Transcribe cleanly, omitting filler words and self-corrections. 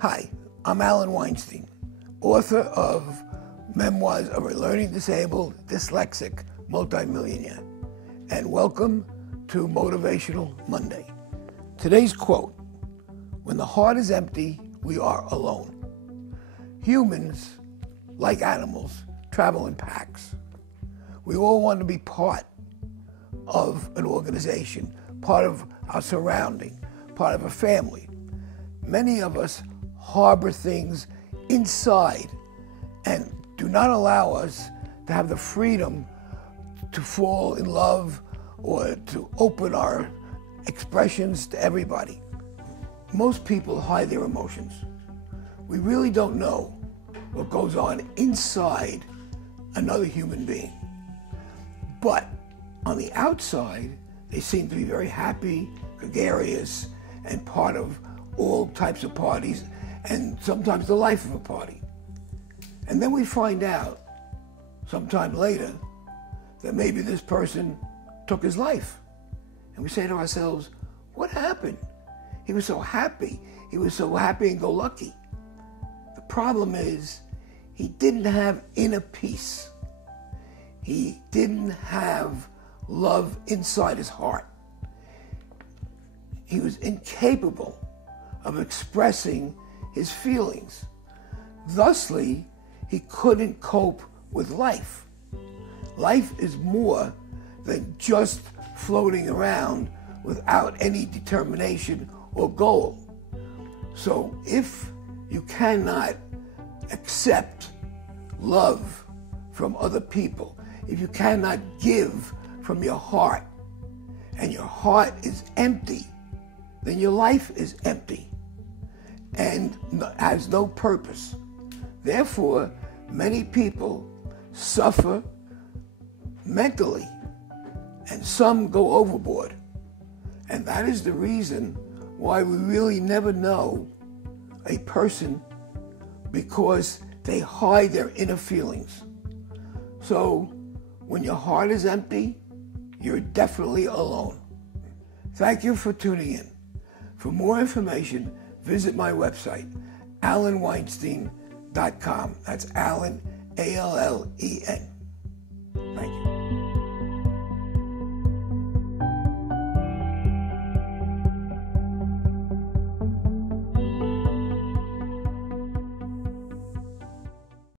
Hi, I'm Alan Weinstein, author of Memoirs of a Learning Disabled Dyslexic Multimillionaire, and welcome to Motivational Monday. Today's quote: "When the heart is empty, we are alone." Humans, like animals, travel in packs. We all want to be part of an organization, part of our surrounding, part of a family. Many of us harbor things inside and do not allow us to have the freedom to fall in love or to open our expressions to everybody. Most people hide their emotions. We really don't know what goes on inside another human being. But on the outside, they seem to be very happy, gregarious, and part of all types of parties, and sometimes the life of a party. And then we find out sometime later that maybe this person took his life. And we say to ourselves, what happened? He was so happy. He was so happy and go lucky. The problem is he didn't have inner peace. He didn't have love inside his heart. He was incapable of expressing his feelings. Thusly, he couldn't cope with life. Life is more than just floating around without any determination or goal. So if you cannot accept love from other people, if you cannot give from your heart, and your heart is empty, then your life is empty and has no purpose. Therefore, many people suffer mentally, and some go overboard. And that is the reason why we really never know a person, because they hide their inner feelings. So when your heart is empty, you're definitely alone. Thank you for tuning in. For more information, visit my website, alanweinstein.com. That's Alan, A-L-L-E-N.